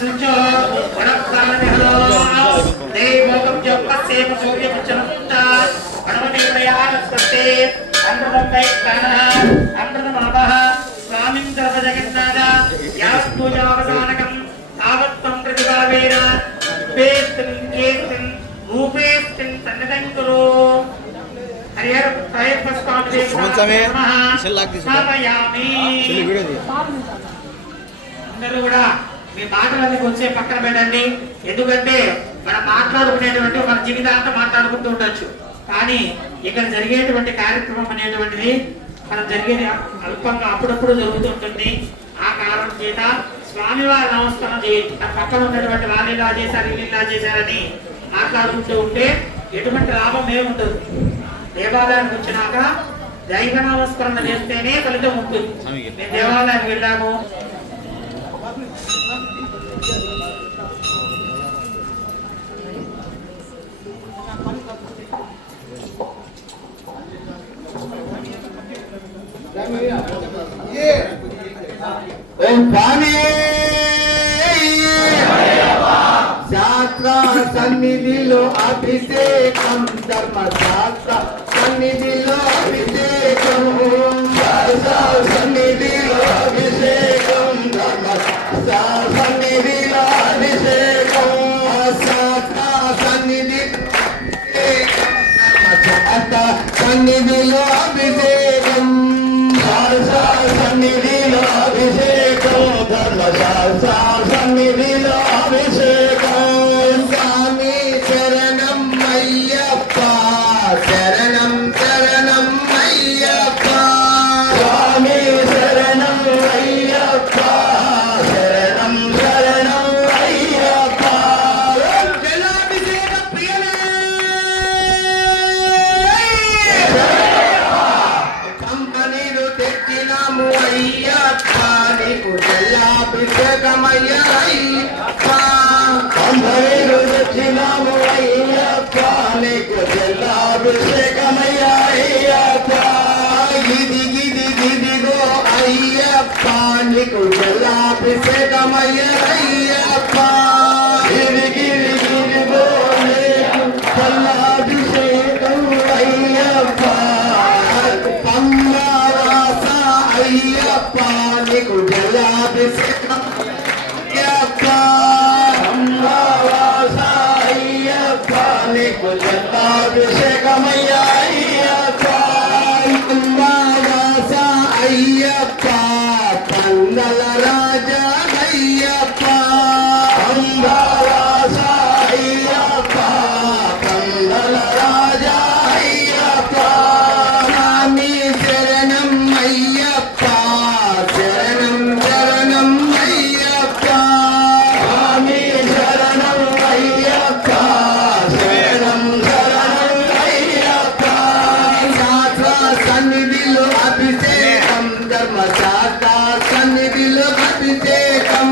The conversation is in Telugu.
सुचो वरदानहलो देवोपजपस्येव सूर्यमुच्चनमुत्ता परमदेवयानस्ते अमृतदैतानः अमृतमापः स्वामिं सर्वजगन्नाथ यावत्पूजावसानकं तावत्तं प्रतिभावेन पेस्तिं केस्तिं रूपेस्तिं सन्निधं कुरु हरिहर साहेब स्वामी स्थापयामि అందరూ కూడా మీ మాటలన్నీ కొంచెం పక్కన పెట్టండి. ఎందుకంటే మనం మాట్లాడుకునేటువంటి మన జీవితాంతం మాట్లాడుకుంటూ ఉండొచ్చు, కానీ ఇక్కడ జరిగేటువంటి కార్యక్రమం అనేటువంటిది మనం జరిగేది అల్పంగా అప్పుడప్పుడు జరుగుతూ ఉంటుంది. ఆ కారణం చేత స్వామివారి నమస్కారం చేయండి. పక్కన ఉన్నటువంటి వాళ్ళు ఇలా చేశారు వీళ్ళు ఇలా చేశారని మాట్లాడుకుంటూ ఉంటే ఎటువంటి లాభం ఏముండదు. దేవాలయానికి వచ్చినాక దైవ నమస్కరణ చేస్తేనే ఫలితం ఉంటుంది. మేము దేవాలయానికి వెళ్ళాము, శాస్త్ర సన్నిధిలో అభిషేకం ధర్మశాస్త్ర సన్నిధిలో అభిషేకం సన్నిధిలో అభిషేకం ధర్మశాస్త్ర సన్నిధిలో అభిషేకం శాస్త్ర సన్నిధి సన్నిధిలో అభిషేకం సన్నిధిలో అభిషేకం ధర్మశాస్త్ర సన్నిధిలో అభిషేకం స్వామి శరణం అయ్యప్ప శరణం శరణం అయ్యప్ప స్వామి శరణం అయ్యప్ప శరణం శరణం అయ్యప్ప జలాభిషేక ప్రియమే కంపనీలు తెచ్చినాము అయ్యప్ప నీకు జలాభిషేకమయ్యా అయ్యప్ప కంపనీలు తెచ్చినాము అయ్యప్ప నీకు జలాభిషేకమయ్యా అయ్యప్ప గిది గిది గిదిగో అయ్యప్ప నీకు జలాభిషేకమయ్యా అయ్యప్ప గిది గిది గిదిగో నీకు జలాభిషేకం అయ్యప్ప పంగరాస అయ్యప్ప నీకు జలాభిషేకం అయ్యప్ప పంగరాస అయ్యప్ప నీకు జలాభిషేకమయ్యా అయ్యప్ప పంగరాస అయ్యప్ప పందల రాజా అయ్యప్ప పంగరాస అయ్యప్ప పందల రాజా అయ్యప్ప స్వామి శరణం అయ్యప్ప శరణం శరణం అయ్యప్ప స్వామి శరణం అయ్యప్ప శరణం శరణం అయ్యప్ప శాస్త్ర సన్నిధిలో అభిషేకం ధర్మశాస్త్ర సన్నిధిలో అభిషేకం